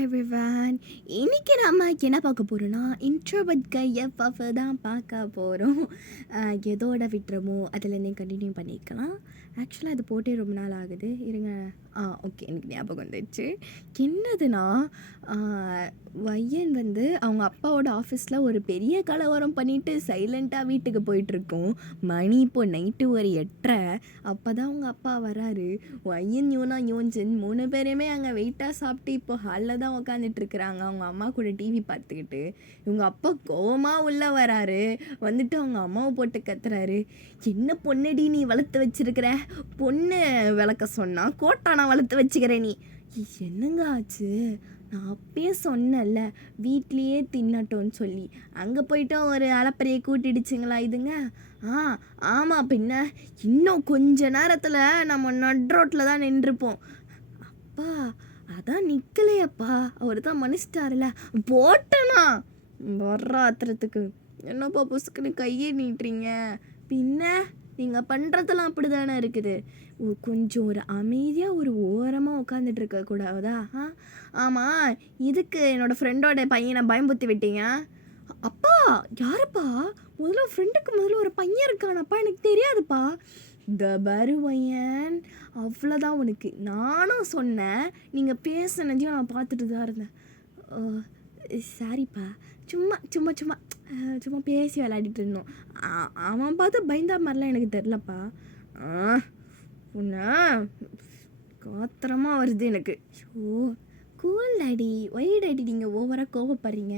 Everyone. இன்னைக்கு நம்ம என்ன பார்க்க போகிறோன்னா இன்ட்ரோவர்ட் கைஎஃப்எஃப் தான் பார்க்க போகிறோம். எதோட விட்டுறமோ அதுலேருந்தே கண்டினியூ பண்ணிக்கலாம். ஆக்சுவலாக அது போட்டே ரொம்ப நாள் ஆகுது. இருங்க. ஓகே, எனக்கு ஞாபகம் வந்துடுச்சு. என்னதுன்னா வையன் வந்து அவங்க அப்பாவோட ஆஃபீஸில் ஒரு பெரிய கலவரம் பண்ணிவிட்டு சைலண்ட்டாக வீட்டுக்கு போயிட்டுருக்கோம். மணி இப்போ நைட்டு ஒரு 8:30. அப்போ தான் அவங்க அப்பா வராரு. வையன் யூனா யோன்ஜன் 3 பேருமே அங்கே வெயிட்டாக சாப்பிட்டு இப்போ ஹாலில் தான் உக்காந்துட்ருக்குறாங்க அவங்க அம்மா கூட டிவி பார்த்துக்கிட்டு. இவங்க அப்பா கோவமாக உள்ளே வராரு. வந்துட்டு அவங்க அம்மாவை போட்டு கத்துறாரு. என்ன பொண்ணடி நீ வளர்த்து வச்சிருக்கிற? பொண்ணு விளக்க சொன்னா கோட்டானா வளர்த்து வச்சுக்கிற நீ. என்னங்க ஆச்சு? நான் அப்பயே சொன்னேன்ல வீட்லேயே தின்னட்டோன்னு சொல்லி. அங்கே போய்ட்டு ஒரு அலப்பறையை கூட்டிடுச்சுங்களா இதுங்க? ஆமாம், பின்ன இன்னும் கொஞ்ச நேரத்தில் நம்ம நட்ரோட்டில் தான் நின்றுப்போம். அப்பா அதான் நிற்கலையப்பா, அவர் தான் மனுஷிட்டாருல. போட்டனா வர்ற ஆத்திரத்துக்கு என்னப்பா புசுக்குன்னு கையை நீட்டுறீங்க? பின்ன நீங்கள் பண்ணுறதெல்லாம் அப்படி தானே இருக்குது. கொஞ்சம் ஒரு அமைதியாக ஒரு ஓரமாக உட்காந்துட்டு இருக்கக்கூடாதா? ஆமாம், இதுக்கு என்னோடய ஃப்ரெண்டோட பையனை பயம்புத்தி விட்டீங்க. அப்பா யாருப்பா? முதல்ல ஃப்ரெண்டுக்கு முதல்ல ஒரு பையன் இருக்கானப்பா, எனக்கு தெரியாதுப்பா. இந்த பருவையன் அவ்வளோதான் உனக்கு. நானும் சொன்னேன், நீங்கள் பேசினதையும் நான் பார்த்துட்டு தான் இருந்தேன். சாரிப்பா, சும்மா சும்மா சும்மா சும்மா பேசி விளையாடிட்டு இருந்தோம். அவன் பார்த்து பயந்தா மாதிரிலாம் எனக்கு தெரிலப்பா. உன்ன காத்திரமாக வருது எனக்கு. Oh cool daddy, why daddy நீங்கள் ஓவராக கோவப்படுறீங்க?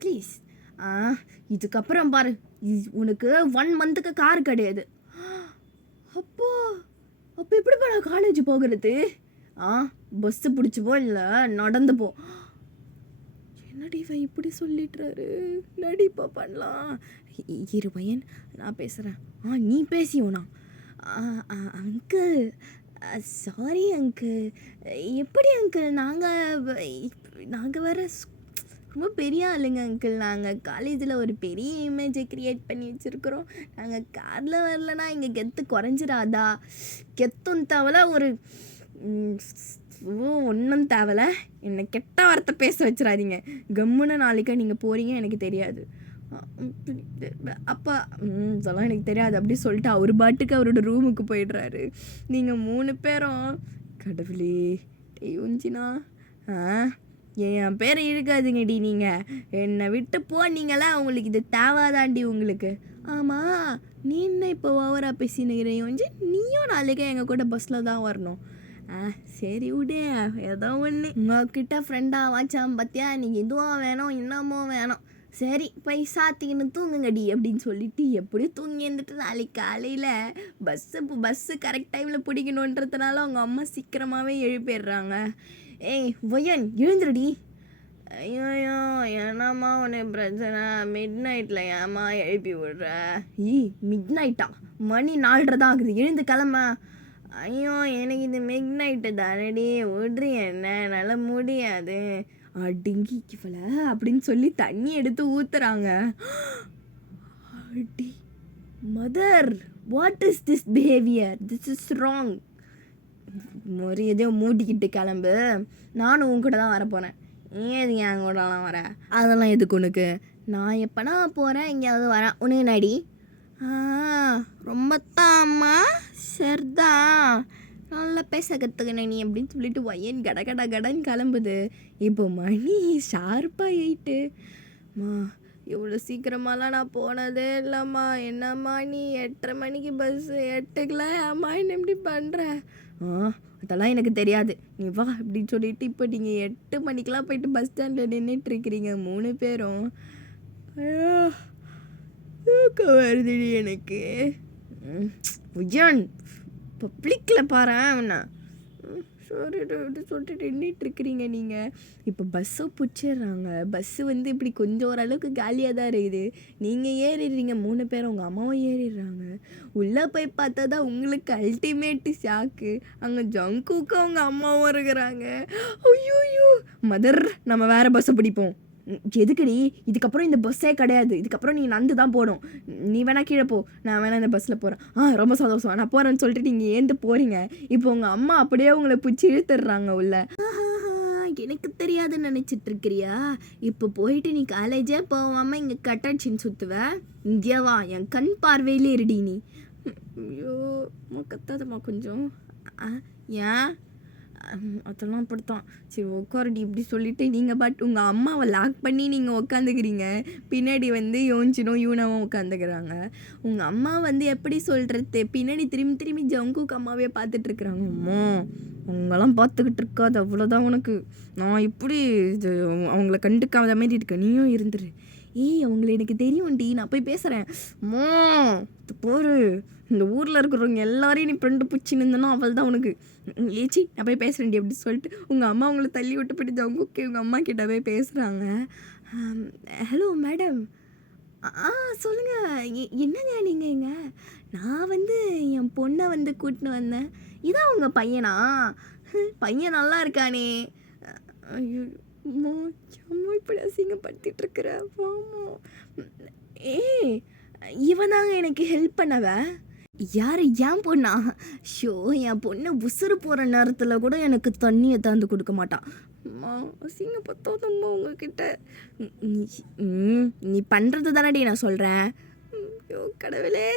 ப்ளீஸ். இதுக்கப்புறம் பாரு, உனக்கு 1 மந்த்துக்கு கார் கிடையாது. அப்போ அப்போ எப்படிப்பா நான் காலேஜ் போகிறது? பஸ்ஸு பிடிச்சிப்போ இல்லை நடந்து போ. என்னடி இவன் இப்படி சொல்லிட்டுறாரு? நடிப்பா பண்ணலாம். இரு பையன், நான் பேசுகிறேன். நீ பேசியோண்ணா. Uncle sorry uncle. எப்படி அங்கிள்? நாங்கள் வேறு ரொம்ப பெரிய ஆளுங்க அங்கிள். நாங்கள் காலேஜில் ஒரு பெரிய இமேஜை க்ரியேட் பண்ணி வச்சுருக்குறோம். நாங்கள் காரில் வரலன்னா இங்கே கெத்து குறைஞ்சிடாதா? கெத்தும் தவிர ஒரு ஒன்றும் தேவலை. என்னை கெட்ட வார்த்தை பேச வச்சிடாதீங்க. கம்முன்னு நாளைக்கு நீங்கள் போகிறீங்க எனக்கு தெரியாது. அப்பா இதெல்லாம் எனக்கு தெரியாது அப்படி சொல்லிட்டு அவர் பாட்டுக்கு அவரோட ரூமுக்கு போயிடுறாரு. நீங்கள் 3 பேரும் கடவுளே யோஞ்சினா என் பேரை இழுக்காதுங்கடி. நீங்கள் என்னை விட்டு போனீங்களா? உங்களுக்கு இது தேவாதாண்டி உங்களுக்கு. ஆமாம், நீ என்ன இப்போ ஓவராக பேசினுக்கிறேன் யோஞ்சி? நீயும் நாளைக்கு எங்கள் கூட பஸ்ஸில் தான் வரணும். சரி விடு, ஏதோ ஒன்று. உங்ககிட்ட ஃப்ரெண்டாக வாச்சாம் பார்த்தியா? நீங்கள் இதுவும் வேணும் இன்னமும் வேணும். சரி போய் சாத்திக்கின்னு தூங்குங்கடி அப்படின்னு சொல்லிட்டு எப்படியும் தூங்கி இருந்துட்டு நாளைக்கு காலையில் பஸ்ஸு கரெக்ட் டைமில் பிடிக்கணுன்றதுனால அவங்க அம்மா சீக்கிரமாகவே எழுப்பிடுறாங்க. ஏய் வயன் எழுந்துருடி. ஐயோயோ என்னம்மா உனக்கு பிரச்சனை? மிட் நைட்டில் ஏம்மா எழுப்பி விடுற? மிட் நைட்டா? மணி 4:30 தான் ஆகுது, எழுந்து கிளம்ப. ஐயோ எனக்கு இது மிட் நைட்டு தானடி, விட்றி என்ன, என்னால் முடியாது. அடிங்கி இவள அப்படின்னு சொல்லி தண்ணி எடுத்து ஊற்றுறாங்க. அடி mother, what is this behaviour? This is wrong. ஒரு எதையோ மூடிக்கிட்டு கிளம்பு. நானும் உன் கூட தான் வரப்போகிறேன். ஏது என் கூடலாம் வர? அதெல்லாம் எதுக்கு உனக்கு? நான் எப்போனா போகிறேன் எங்கேயாவது வரேன். உனக்கு நடி ரொம்ப தாம்மா சரிதான், நல்லா பேச கற்றுக்கின நீ அப்படின்னு சொல்லிட்டு வையன் கடன்னு கிளம்புது. இப்போ மணி ஷார்ப்பாக 8. இவ்வளோ சீக்கிரமாலாம் நான் போனதே இல்லைம்மா. என்னம்மா நீ 8:30 மணிக்கு பஸ்ஸு, 8க்குலாம் ஏம்மா என்ன இப்படி பண்ணுற? அதெல்லாம் எனக்கு தெரியாது, நீ வா அப்படின்னு சொல்லிட்டு இப்போ நீங்கள் 8 மணிக்கெலாம் போயிட்டு பஸ் ஸ்டாண்டில் நின்றுட்டுருக்கிறீங்க 3 பேரும். ஐயோ தூக்கம் வருதுடி எனக்கு. உஜான் பப்ளிக்கில் பாரு அவனா. சாரி சொல்லிட்டு நின்றுட்டுருக்குறீங்க நீங்கள். இப்போ பஸ்ஸை பிடிச்சிடுறாங்க. பஸ்ஸு வந்து இப்படி கொஞ்சம் ஓரளவுக்கு காலியாக தான் இருக்குது. நீங்கள் ஏறிடுறீங்க 3 பேரும், உங்கள் அம்மாவும் ஏறிடுறாங்க. உள்ளே போய் பார்த்தா தான் உங்களுக்கு அல்டிமேட்டு ஷாக்கு. அங்கே ஜங்குக்கு அவங்க அம்மாவும் இருக்கிறாங்க. ஐயோயோ மதர், நம்ம வேறு பஸ்ஸை பிடிப்போம். எதுக்குடி? இதுக்கப்புறம் இந்த பஸ்ஸே கிடையாது, இதுக்கப்புறம் நீ நடந்து தான் போகணும். நீ வேணா கீழே போ, நான் வேணா இந்த பஸ்ஸில் போகிறேன். ரொம்ப சந்தோஷம், நான் போகிறேன்னு சொல்லிட்டு நீங்கள் ஏந்து போகிறீங்க. இப்போ உங்கள் அம்மா அப்படியே உங்களை பிடிச்சி இழுத்துடுறாங்க உள்ள. எனக்கு தெரியாதுன்னு நினச்சிட்டு இருக்கிறியா? இப்போ போயிட்டு நீ காலேஜே போகாமல் இங்கே கட்டாட்சின்னு சுற்றுவ. இங்கே வா, என் கண் பார்வையிலே இருடி நீ. ஐயோ கத்தாதம்மா கொஞ்சம். ஏன்? அதெல்லாம் அப்படித்தான். சரி உட்காரடி இப்படி சொல்லிவிட்டு நீங்கள் பாட்டு உங்கள் அம்மாவை லாக் பண்ணி நீங்கள் உட்காந்துக்கிறீங்க. பின்னாடி யோன்சினும் யூனாவும் உட்காந்துக்கிறாங்க. உங்கள் அம்மா எப்படி சொல்கிறது, பின்னாடி திரும்பி ஜங்குக்கு அம்மாவே பார்த்துட்ருக்குறாங்க. அம்மா அவங்களாம் பார்த்துக்கிட்டு இருக்காது, அவ்வளோதான் உனக்கு. நான் இப்படி அவங்கள கண்டுக்காத மாதிரி இருக்கேன், நீயும் இருந்துரு. அவங்கள எனக்கு தெரியும்டி, நான் போய் பேசுகிறேன். அம்மா போரு, இந்த ஊரில் இருக்கிறவங்க எல்லாரையும் நீ ஃப்ரெண்டு பிடிச்சின்னு இருந்தனா அவள் தான் உனக்கு. ஏச்சி நான் போய் பேசுகிறேன்டி அப்படி சொல்லிட்டு உங்கள் அம்மா அவங்கள தள்ளி விட்டு போயிட்டு அவங்க உங்கள் அம்மா கிட்ட போய் பேசுகிறாங்க. Hello madam. சொல்லுங்கள். என்னங்க நீங்கங்க? நான் என் பொண்ணை கூட்டின்னு வந்தேன். இதான் உங்கள் பையனா? பையன் நல்லா இருக்கானே. ஐயோ அம்மா இப்படி அசிங்கப்படுத்திட்டு இருக்கிற. வாமா. இவன் தாங்க எனக்கு ஹெல்ப் பண்ணவ. யார்? என் பொண்ணா? ஷோ, என் பொண்ணு உசுறு போகிற நேரத்தில் கூட எனக்கு தண்ணியை தாந்து கொடுக்க மாட்டான். அம்மா அசிங்கப்பத்தோதம்மா உங்ககிட்ட. நீ பண்ணுறது தானடி நான் சொல்கிறேன். ஐயோ கடவுளே,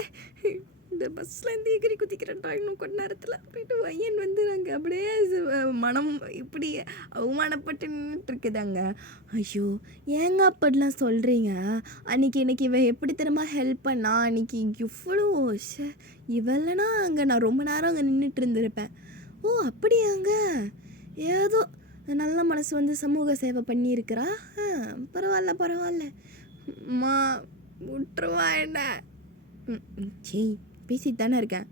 இந்த பஸ்லேருந்து எகிரி குதிக்கிறேன்டா இன்னும் கொஞ்ச நேரத்தில் போயிட்டு பையன் நாங்கள் அப்படியே மனம் இப்படி அவமானப்பட்டு நின்றுட்டுருக்குதாங்க. ஐயோ ஏங்க அப்படிலாம் சொல்கிறீங்க? இன்னைக்கு இவன் எப்படி திரும்ப ஹெல்ப் பண்ணா? அன்றைக்கி இவ்வளோ இவெல்லனா அங்கே நான் ரொம்ப நேரம் அங்கே நின்றுட்டு இருந்திருப்பேன். அப்படியாங்க? ஏதோ நல்ல மனசு சமூக சேவை பண்ணியிருக்கிறா. பரவாயில்ல. அம்மா விட்டுருவா என்ன? சரி பேசிட்டு தானே இருக்கேன்,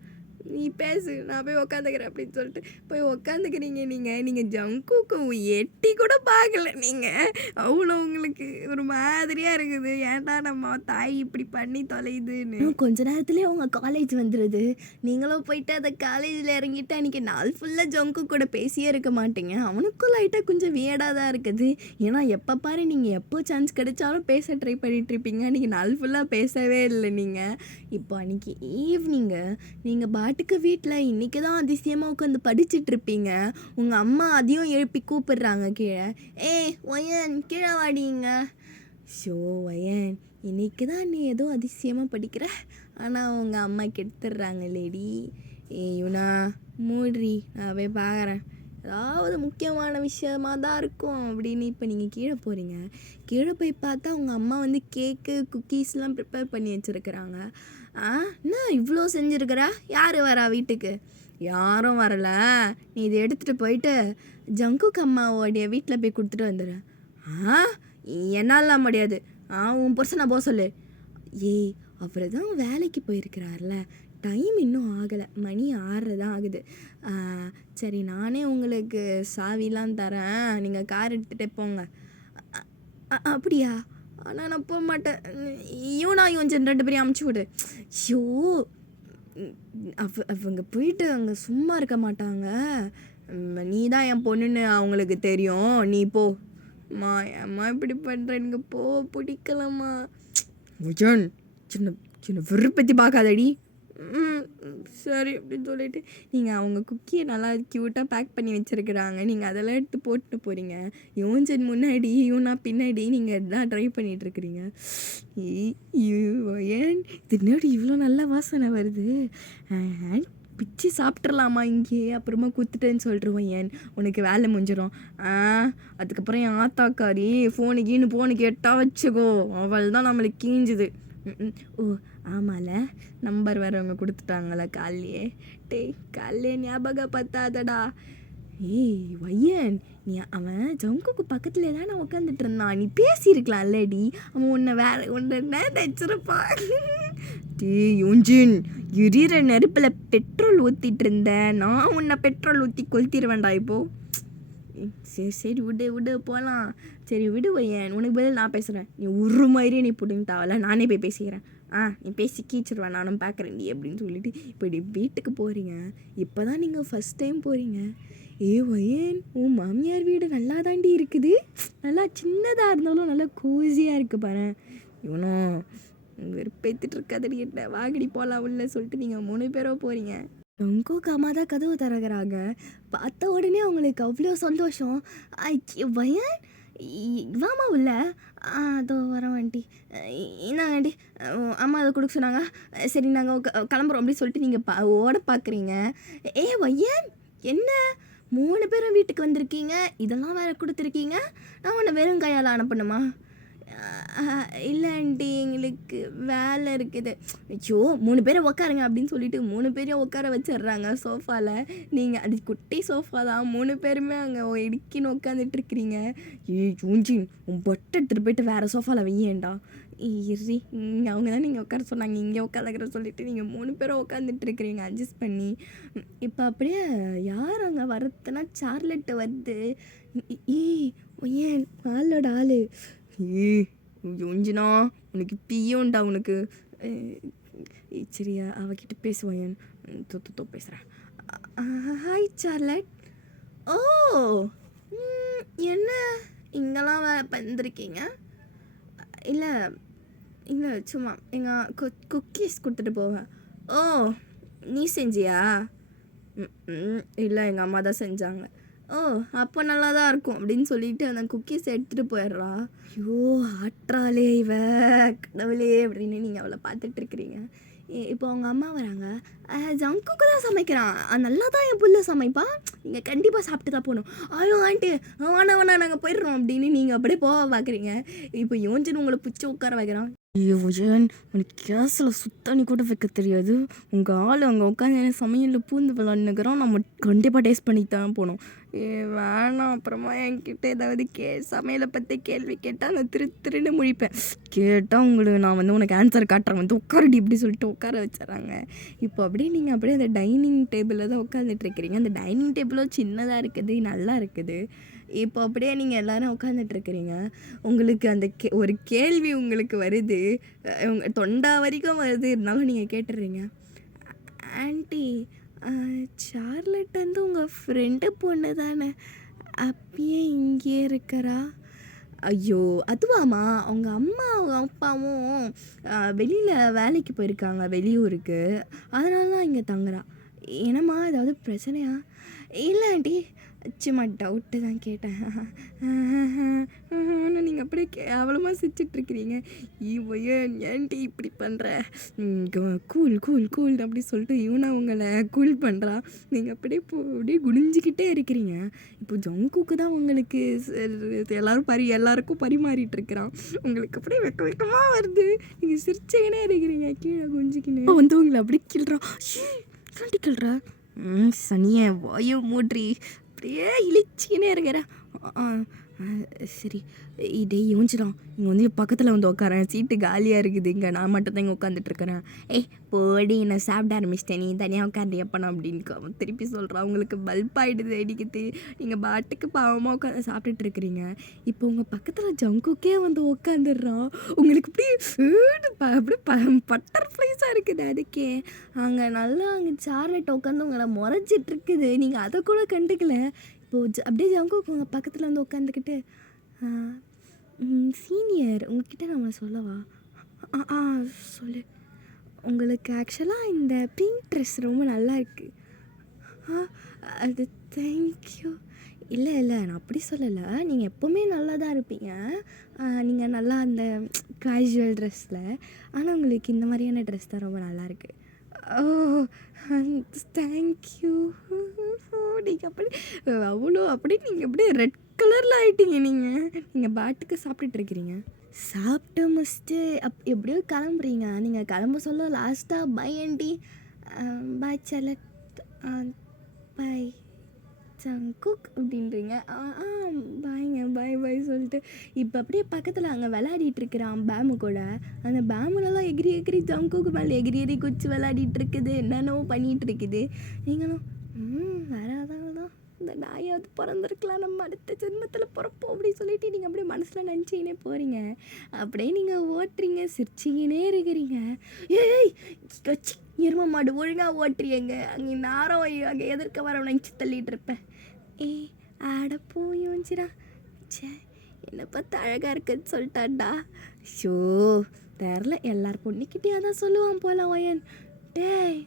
நீ பேசு, நான் போய் உக்காந்துக்கிறேன் அப்படின்னு சொல்லிட்டு போய் உக்காந்துக்கிறீங்க. நீங்கள் ஜங்குக்கு எட்டி கூட பார்க்கல. நீங்கள் அவ்வளோ உங்களுக்கு ஒரு மாதிரியாக இருக்குது. ஏன்டா நம்ம தாய் இப்படி பண்ணி தொலையுதுன்னு. கொஞ்ச நேரத்துலேயே உங்கள் காலேஜ் வந்துடுது. நீங்களும் போயிட்டு அதை காலேஜில் இறங்கிட்டு அன்றைக்கி நாள் ஃபுல்லாக ஜங்கு கூட பேசியே இருக்க மாட்டீங்க. அவனுக்கும் லைட்டாக கொஞ்சம் வியடாக தான் இருக்குது. ஏன்னா எப்போ பாரு நீங்கள் எப்போ சான்ஸ் கிடைச்சாலும் பேச ட்ரை பண்ணிகிட்ருப்பீங்க. அன்றைக்கி நாள் ஃபுல்லாக பேசவே இல்லை நீங்கள். இப்போ அன்றைக்கி ஈவினிங்கு நீங்கள் பாட்டுக்கு வீட்டில் இன்றைக்கி தான் அதிசயமாக உட்காந்து படிச்சுட்ருப்பீங்க. உங்கள் அம்மா அதையும் எழுப்பி கூப்பிடுறாங்க கீழே. ஒயன் கீழே வாடிங்க. ஷோ ஒயன், இன்றைக்கி தான் நீ ஏதோ அதிசயமாக படிக்கிற, ஆனால் உங்கள் அம்மா கெடுத்துடுறாங்க லேடி. இவனா மூட்ரி, நான் போய் பார்க்குறேன். ஏதாவது முக்கியமான விஷயமாக தான் இருக்கும் அப்படின்னு. இப்போ நீங்கள் கீழே போகிறீங்க. கீழே போய் பார்த்தா உங்கள் அம்மா கேக்கு குக்கீஸ்லாம் ப்ரிப்பேர் பண்ணி வச்சுருக்குறாங்க. என்ன இவ்வளோ செஞ்சுருக்குறா? யார் வரா வீட்டுக்கு? யாரும் வரல. நீ இதை எடுத்துகிட்டு போயிட்டு ஜங்குக்கு அம்மாவோடைய வீட்டில் போய் கொடுத்துட்டு வந்துடு. என்னாலாம் முடியாது. உன் புருஷனை போக சொல்லு. அவர் தான் வேலைக்கு போயிருக்கிறார்ல, டைம் இன்னும் ஆகலை, மணி 6 தான் ஆகுது. சரி நானே உங்களுக்கு சாவிலாம் தரேன், நீங்கள் கார் எடுத்துகிட்டே போங்க. அப்படியா? ஆனால் நான் போக மாட்டேன். யோன்சன் 2 பேரையும் அமுச்சு விடு. ஷோ அவங்க போயிட்டு அங்கே சும்மா இருக்க மாட்டாங்க. நீ தான் என் பொண்ணுன்னு அவங்களுக்கு தெரியும், நீ போ. அம்மா இப்படி பண்ணுற, எனக்கு பிடிக்கலாமா? சின்ன சின்ன விருப்பத்தி பார்க்காதடி. சரி அப்படின்னு சொல்லிட்டு நீங்கள் அவங்க குக்கியை நல்லா க்யூட்டாக பேக் பண்ணி வச்சுருக்குறாங்க. நீங்கள் அதெல்லாம் எடுத்து போட்டு போகிறீங்க. யோன்சன் முன்னாடி யூனா பின்னாடி நீங்கள் எல்லாம் ட்ரை பண்ணிகிட்ருக்குறீங்க. ஏன் தின்னாடி இவ்வளோ நல்ல வாசனை வருது? பிச்சு சாப்பிட்றலாமா இங்கேயே, அப்புறமா குத்துட்டேன்னு சொல்லிடுவோம். ஏன் உனக்கு வேலை முடிஞ்சிடும். அதுக்கப்புறம் என் ஆத்தாக்காரி ஃபோனு கேட்டால் வச்சுக்கோ, அவள் தான் நம்மளுக்கு கீஞ்சுது. ஆமால, நம்பர் வேறு அவங்க கொடுத்துட்டாங்களா காலையே? காலையே ஞாபகம் பத்தாதடா. வையன், நீ அவன் ஜங்குக்கு பக்கத்துலேயே தானே உட்காந்துட்டு இருந்தான். நீ பேசியிருக்கலாம் இல்லடி, அவன் உன்னை வச்சிருப்பான். யோன்ஜின், எரியிற நெருப்பில் பெட்ரோல் ஊற்றிட்டு இருந்தேன். நான் உன்னை பெட்ரோல் ஊற்றி கொளுத்திடுவேன்டா இப்போது. சரி விடு போகலாம். சரி விடு வையன், உனக்கு பதில் நான் பேசுகிறேன். நீ ஒரு மாதிரியே நீ பிடிங்க தேவையில்ல, நானே போய் பேசிக்கிறேன். நீ பேசி கீச்சிருவேன், நானும் பார்க்குறேன் நீ அப்படின்னு சொல்லிட்டு இப்படி வீட்டுக்கு போகிறீங்க. இப்போ தான் நீங்கள் ஃபஸ்ட் டைம் போகிறீங்க. வையன், உன் மாமியார் வீடு நல்லா தாண்டி இருக்குது. நல்லா சின்னதாக இருந்தாலும் நல்லா கோசியாக இருக்குது பாரு. இவனும் வெறுப்பேற்றிட்டு இருக்காதடி, என்ன வாங்கடி போகலாம் உள்ள சொல்லிட்டு நீங்கள் 3 பேரோ போகிறீங்க. ஜங்குக்கு அம்மா தான் கதவு திறக்கிறாங்க. பார்த்த உடனே அவங்களுக்கு அவ்வளோ சந்தோஷம். வயன் வாமா உள்ள. அதோ வரேன் ஆண்டி. இந்தாங்க ஆண்டி, அம்மா அதை கொடுக்க சொன்னாங்க. சரி நாங்கள் கிளம்புறோம் அப்படின்னு சொல்லிட்டு நீங்கள் ஓட பார்க்குறீங்க. வயன் என்ன 3 பேரும் வீட்டுக்கு வந்திருக்கீங்க, இதெல்லாம் வேறு கொடுத்துருக்கீங்க, நான் உன்னை வெறும் கையால் அனுப்பணுமா? இல்லை ஆண்டி, எங்களுக்கு வேலை இருக்குது. ஐயோ 3 பேரை உட்காருங்க அப்படின்னு சொல்லிட்டு 3 பேரையும் உட்கார வச்சிடுறாங்க சோஃபாவில். நீங்கள் அது குட்டி சோஃபா தான், 3 பேருமே அங்கே இடுக்கின்னு உட்காந்துட்ருக்கிறீங்க. ஜூஞ்சி உன் பொட்டை எடுத்துகிட்டு போயிட்டு வேறு சோஃபாவில் வையேண்டா. இறி இங்கே அவங்க தான் நீங்கள் உட்கார சொன்னாங்க, இங்கே உட்காந்துக்கிற சொல்லிவிட்டு நீங்கள் 3 பேரும் உட்காந்துட்ருக்கிறீங்க அட்ஜஸ்ட் பண்ணி. இப்போ அப்படியே யார் அங்கே வரத்துனா சார்லெட்டு வருது. ஏன் ஆளோட ஆள் யோஞ்சினா உனக்கு பியோண்டா உனக்கு. சரியா அவகிட்ட பேசுவாயன். தோ பேசுகிறேன். ஹாய் சார்லட். ஓ என்ன இங்கெல்லாம் வந்திருக்கீங்க? இல்லை இல்லை சும்மா எங்கள் குக்கீஸ் கொடுத்துட்டு போவேன். ஓ நீ செஞ்சியா? இல்லை எங்கள் அம்மா தான் செஞ்சாங்க. ஓ அப்போ நல்லா தான் இருக்கும் அப்படின்னு சொல்லிட்டு அந்த குக்கீஸ் எடுத்துகிட்டு போயிடுறா. ஐயோ ஆற்றாலே இவ கடவுளே அப்படின்னு நீங்கள் அவளை பார்த்துட்ருக்குறீங்க. இப்போ அவங்க அம்மா வராங்க. ஜங்குக்கு தான் சமைக்கிறான், நல்லா தான் என் புள்ள சமைப்பான், நீங்கள் கண்டிப்பாக சாப்பிட்டு தான் போகணும். ஐயோ ஆண்டி வேணா நாங்கள் போயிடுறோம் அப்படின்னு நீங்கள் அப்படியே போக பார்க்குறீங்க. இப்போ யோஞ்சன் உங்களை பிடிச்சி உட்கார வைக்கிறான். விஜயன் உனக்கு கேஸில் சுத்தண்ணி கூட வைக்க தெரியாது, உங்கள் ஆள் அங்கே உட்காந்து சமையலில் பூந்து விளாண்டுக்கிறோம், நம்ம கண்டிப்பாக டேஸ்ட் பண்ணி தான் போகணும். வேணாம் அப்புறமா என்கிட்ட ஏதாவது சமையலை பற்றி கேள்வி கேட்டால் நான் திருன்னு முழிப்பேன். கேட்டால் உங்களுக்கு நான் உனக்கு ஆன்சர் காட்டுறேன், உட்காரடி இப்படி சொல்லிட்டு உட்கார வச்சிடறாங்க. இப்போ அப்படியே நீங்கள் அப்படியே அந்த டைனிங் டேபிளில் தான் உட்காந்துட்ருக்கிறீங்க. அந்த டைனிங் டேபிளும் சின்னதாக இருக்குது, நல்லா இருக்குது. இப்போ அப்படியே நீங்கள் எல்லோரும் உட்காந்துட்ருக்கிறீங்க. உங்களுக்கு அந்த ஒரு கேள்வி உங்களுக்கு வருது, உங்கள் தொண்டா வரைக்கும் வருது, இருந்தாலும் நீங்கள் கேட்டுடுறீங்க. ஆண்டி சார்லட் உங்கள் ஃப்ரெண்டு பொண்ணு தானே, அப்பயே இங்கே இருக்கிறா? ஐயோ அதுவாம்மா, அவங்க அம்மா அவங்க அப்பாவும் வெளியில் வேலைக்கு போயிருக்காங்க வெளியூருக்கு, அதனால தான் இங்கே தங்குறா. என்னம்மா ஏதாவது பிரச்சனையா? இல்லை ஆண்டி சும்மா டவுட்டு தான் கேட்டேன். நீங்கள் அப்படியே கேவலமாக சிரிச்சிட்ருக்கிறீங்க. ஏன்டி இப்படி பண்ணுற? கூல் கூல் கூல் அப்படி சொல்லிட்டு இவனை உங்களை கூல் பண்ணுறா. நீங்கள் அப்படியே குனிஞ்சிக்கிட்டே இருக்கிறீங்க. இப்போ ஜங்குக்கு தான் உங்களுக்கு எல்லாருக்கும் பரிமாறிட்டுருக்கிறான். உங்களுக்கு அப்படியே வெக்கமாக வருது, நீங்கள் சிரிச்சுக்கினே இருக்கிறீங்க. கீழே குஞ்சிக்கினே உங்களை அப்படியே கிள்றான். ஏன்டி கிள்றா? சனிய வாயு மூட்ரி அப்படியே இழிச்சிக்கினே இருக்கிற. சரி இதே யோசிச்சிடும், இங்கே பக்கத்தில் உட்காரேன், சீட்டு காலியாக இருக்குது, இங்கே நான் மட்டும் தான் இங்கே உட்காந்துட்ருக்கிறேன். போடி நான் சாப்பிட ஆரம்பிச்சிட்டேன், நீ தனியாக உட்காந்து எப்பண்ணா அப்படின்னு அவன் திருப்பி சொல்கிறான். உங்களுக்கு பல்ப் ஆகிடுது அடிக்குது, நீங்கள் பாட்டுக்கு பாவமாக உட்காந்து சாப்பிட்டுட்டு இருக்கிறீங்க. இப்போ உங்கள் பக்கத்தில் ஜங்குக்கே உட்காந்துடுறான். உங்களுக்கு அப்படியே பட்டர்ஃப்ளைஸாக இருக்குது. அதுக்கே அங்கே நல்லா அங்கே சார்லெட் உட்காந்து உங்களை முறைச்சிட்ருக்குது, நீங்கள் அதை கூட கண்டுக்கல. இப்போது அப்படியே ஜங்குக்கு உங்கள் பக்கத்தில் உட்காந்துக்கிட்டு, சீனியர் உங்ககிட்ட நான் சொல்லவா? சொல்லு. உங்களுக்கு ஆக்சுவலாக இந்த பிங்க் ட்ரெஸ் ரொம்ப நல்லா இருக்குது. அது தேங்க்யூ. இல்லை நான் அப்படி சொல்லலை, நீங்கள் எப்போவுமே நல்லா தான் இருப்பீங்க, நீங்கள் நல்லா அந்த கேஷுவல் ட்ரெஸ்ஸில், ஆனால் உங்களுக்கு இந்த மாதிரியான ட்ரெஸ் தான் ரொம்ப நல்லா இருக்குது. ஓ தேங்க்யூ. நீங்கள் அப்படி அப்படி நீங்கள் அப்படியே ரெட் கலரில் ஆகிட்டீங்க. நீங்கள் பாட்டுக்கு சாப்பிட்டுட்ருக்கிறீங்க. சாப்பிட்டு முடிச்சுட்டு எப்படியோ கிளம்புறீங்க. நீங்கள் கிளம்ப சொல்ல லாஸ்ட்டாக bye aunty, bye Charlotte, bye Jungkook அப்படின்றீங்க. பாய்ங்க பாய் சொல்லிட்டு இப்போ அப்படியே பக்கத்தில் அங்கே விளையாடிட்டுருக்கிறான் பேமு கூட. அந்த பேமுலலாம் எகிரி ஜங்குக்கு மேலே எகிரி குச்சி விளையாடிட்டுருக்குது, என்னென்னவோ பண்ணிகிட்ருக்குது. நீங்களும் வராதான் இந்த நாயாவது பிறந்திருக்கலாம், நம்ம அடுத்த ஜென்மத்தில் பிறப்போம் அப்படின்னு சொல்லிட்டு நீங்கள் அப்படியே மனசில் நினச்சிக்கினே போகிறீங்க. அப்படியே நீங்கள் ஓட்டுறீங்க, சிரிச்சிக்கினே இருக்கிறீங்க. வச்சு எரும மாடு ஒழுங்காக ஓட்டுறீங்க, அங்கே நாரம் அங்கே எதிர்க்க வர நினச்சி தள்ளிகிட்டு இருப்பேன். ஆட போயோஞ்சிரா, சே என்னை பார்த்து அழகாக இருக்குன்னு சொல்லிட்டான்டா. ஷோ தெரில, எல்லார் பொண்ணுக்கிட்டே அதான் சொல்லுவான் போல வயன். டேய்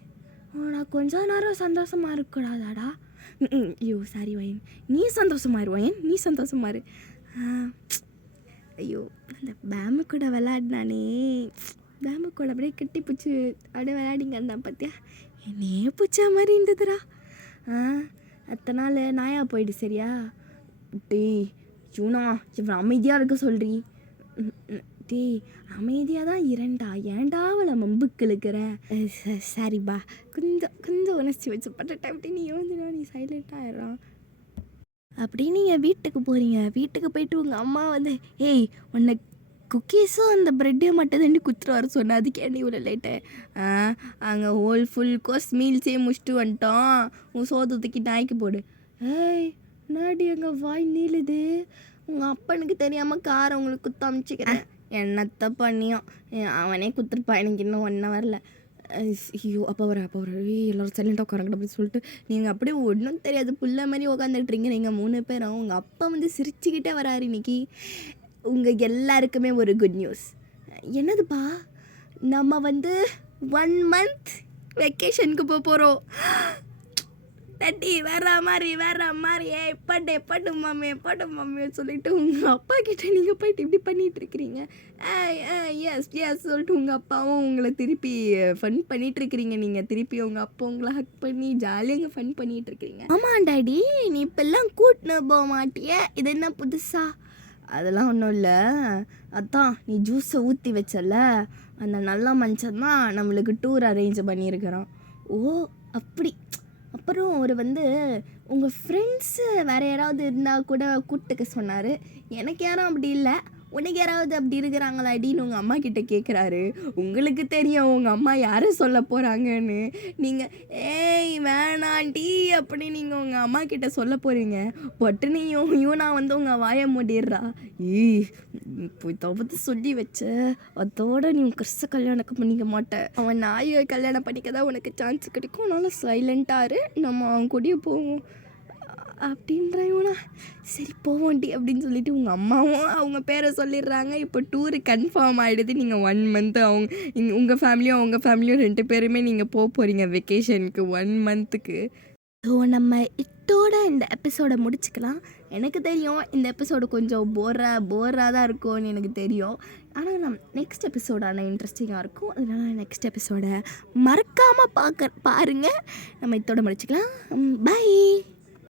நான் கொஞ்ச நேரம் சந்தோஷமாக இருக்கக்கூடாதாடா? ஐயோ சாரி வயன், நீ சந்தோஷமா இரு வயன், நீ சந்தோஷமா இரு. ஐயோ அந்த பேமு கூட விளையாடினானே, பேமு கூட அப்படியே கட்டி பிடிச்சி அப்படியே விளையாடிங்க இருந்தான் பார்த்தியா, என்னையே பிடிச்ச மாதிரி இருந்ததுடா. அத்தனை நாள் நாயா போயிடு சரியா. டேய் ஜூனா இவன் அமைதியாக இருக்க சொல்றி. டேய் அமைதியாக தான் இரண்டா, ஏன்டா அவளை மம்புக்கு இழுக்கிற? சாரிப்பா, கொஞ்சம் கொஞ்சம் உணர்ச்சி வச்சு பட்டுட்டேன் அப்படி. நீ நீ சைலண்ட்டாக ஆயிடுறான். அப்படி நீங்கள் வீட்டுக்கு போகிறீங்க, வீட்டுக்கு போயிட்டு உங்கள் அம்மா வந்து ஏய் உன்னை குக்கீஸும் அந்த ப்ரெட்டையும் மட்டும் தாண்டி குத்துட்டு வர சொன்னேன், அதுக்கு ஏன்டி இவ்வளோ லேட்டு? அங்கே ஃபுல் கோர்ஸ் மீல்ஸே முடிச்சுட்டு வந்துட்டோம், உன் சோத்தை தூக்கி நாய்க்கு போடு. ஏய் நாடி எங்கள் வாய் நீளுது, உங்கள் அப்பனுக்கு தெரியாமல் காரை உங்களுக்கு குத்த அமைச்சிக்கிறேன். என்னத்தை பண்ணியும் அவனே குத்துருப்பான், எனக்கு இன்னும் 1 ஹவரில். ஐயோ அப்போ வர எல்லோரும் சைலண்டாக உட்காரங்கட அப்படின்னு சொல்லிட்டு நீங்கள் அப்படியே ஒன்றும் தெரியாது புள்ள மாதிரி உட்காந்துட்றீங்க நீங்கள் 3 பேரும். உங்கள் அப்பா வந்து சிரிச்சுக்கிட்டே வராரு இன்னைக்கு. உங்கள் எல்லாருக்குமே ஒரு குட் நியூஸ். என்னதுப்பா? நம்ம வந்து 1 மந்த் வெக்கேஷனுக்கு போகிறோம். தட்டி வேற மாதிரி பட்டு மம்மி சொல்லிட்டு உங்கள் அப்பா கிட்டே நீங்கள் போயிட்டு இப்படி பண்ணிகிட்ருக்கிறீங்க. எஸ் சொல்லிட்டு உங்கள் அப்பாவும் உங்களை திருப்பி ஃபன் பண்ணிகிட்ருக்கிறீங்க. நீங்கள் திருப்பி உங்கள் அப்பா உங்களை ஹக் பண்ணி ஜாலியாக ஃபன் பண்ணிகிட்ருக்கிறீங்க. ஆமாம் டாடி, நீ இப்போல்லாம் கூட்டின்னு போக மாட்டியே, இது என்ன புதுசா? அதெல்லாம் ஒன்றும் இல்லை, அதான் நீ ஜூஸை ஊற்றி வச்சல, அந்த நல்ல மனுஷன் தான் நம்மளுக்கு டூர் அரேஞ்ச் பண்ணியிருக்கிறான். ஓ அப்படி. அப்புறம் அவர் வந்து உங்கள் ஃப்ரெண்ட்ஸு வேறு யாராவது இருந்தால் கூட கூப்பிட்டுக்க சொன்னார். எனக்கு யாரும் அப்படி இல்லை, உனக்கு யாராவது அப்படி இருக்கிறாங்களாடின்னு உங்கள் அம்மா கிட்டே கேட்குறாரு. உங்களுக்கு தெரியும் உங்கள் அம்மா யாரை சொல்ல போகிறாங்கன்னு. நீங்கள் ஏய் வேணாண்டி அப்படி நீங்கள் உங்கள் அம்மா கிட்டே சொல்ல போகிறீங்க. பட்டுனையும் இவனா வந்து உங்கள் வாயை மூடிடுறா. போய் தவிர்த்து சொல்லி வச்ச, அதோட நீ உன் கிறிஸ்த கல்யாணம் பண்ணிக்க மாட்டேன், அவன் நாயை கல்யாணம் பண்ணிக்க தான் உனக்கு சான்ஸ் கிடைக்கும். அதனால சைலண்ட்டாக இரு, நம்ம அவன் கூடயே போவோம் அப்படின்ற இவனா. சரி போவோண்டி அப்படின்னு சொல்லிட்டு உங்கள் அம்மாவும் அவங்க பேரை சொல்லிடுறாங்க. இப்போ டூரு கன்ஃபார்ம் ஆகிடுது. நீங்கள் 1 மந்த்து உங்கள் ஃபேமிலியும் அவங்க ஃபேமிலியும் 2 பேருமே நீங்கள் போகிறீங்க வெக்கேஷனுக்கு 1 மந்த்துக்கு. ஸோ நம்ம இத்தோட இந்த எபிசோடை முடிச்சுக்கலாம். எனக்கு தெரியும் இந்த எபிசோடு கொஞ்சம் போராக தான் இருக்கும்னு எனக்கு தெரியும். ஆனால் நெக்ஸ்ட் எபிசோடான இன்ட்ரெஸ்டிங்காக இருக்கும். அதனால் நெக்ஸ்ட் எபிசோடை மறக்காமல் பாருங்கள். நம்ம இத்தோட முடிச்சுக்கலாம். பை.